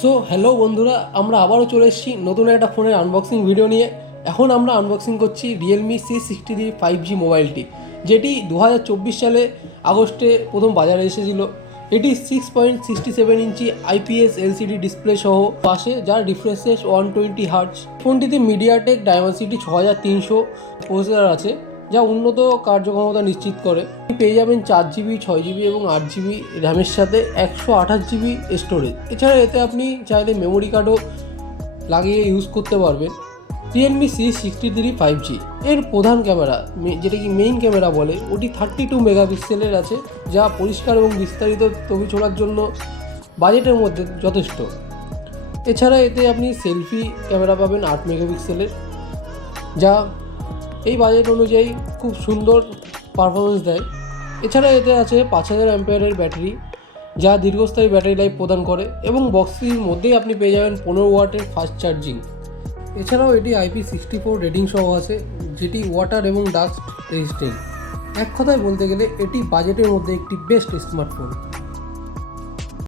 So hello বন্ধুরা, আমরা আবারও চলে এসেছি নতুন একটা ফোনের আনবক্সিং ভিডিও নিয়ে। এখন আমরা আনবক্সিং করছি রিয়েলমি C63 5G মোবাইলটি, যেটি 2024 সালে আগস্টে প্রথম বাজারে এসেছিল। এটি 6.67 ইঞ্চি IPS LCD ডিসপ্লে সহ পাশে, যার রিফ্রেশ রেট 120 Hz। ফোনটিতে মিডিয়াটেক ডায়মেনসিটি 6300 প্রসেসর আছে, যা উন্নত কার্যক্ষমতা নিশ্চিত করে। পেয়ে যাবেন 4GB 6GB এবং 8GB র্যামের সাথে 128GB স্টোরেজ। এছাড়া এতে আপনি চাইলে মেমোরি কার্ডও লাগিয়ে ইউজ করতে পারবেন। রিয়েলমি C63 5G এর প্রধান ক্যামেরা, যেটাকে মেইন ক্যামেরা বলে, ওটি 32 মেগাপিক্সেলের আছে, যা পরিষ্কার এবং বিস্তারিত ছবি তোলার জন্য বাজেটের মধ্যে যথেষ্ট। এছাড়া এতে আপনি সেলফি ক্যামেরা পাবেন 8 মেগাপিক্সেলের, যা এই বাজেট অনুযায়ী খুব সুন্দর পারফরমেন্স দেয়। এছাড়া এতে আছে 5000 অ্যাম্পিয়ারের ব্যাটারি, যা দীর্ঘস্থায়ী ব্যাটারি লাইফ প্রদান করে, এবং বক্সটির মধ্যেই আপনি পেয়ে যাবেন 15 ওয়াটের ফাস্ট চার্জিং। এছাড়াও এটি IP64 রেটিং সহ আছে, যেটি ওয়াটার এবং ডাস্ট রেজিস্ট্যান্ট। এক কথায় বলতে গেলে এটি বাজেটের মধ্যে একটি বেস্ট স্মার্টফোন।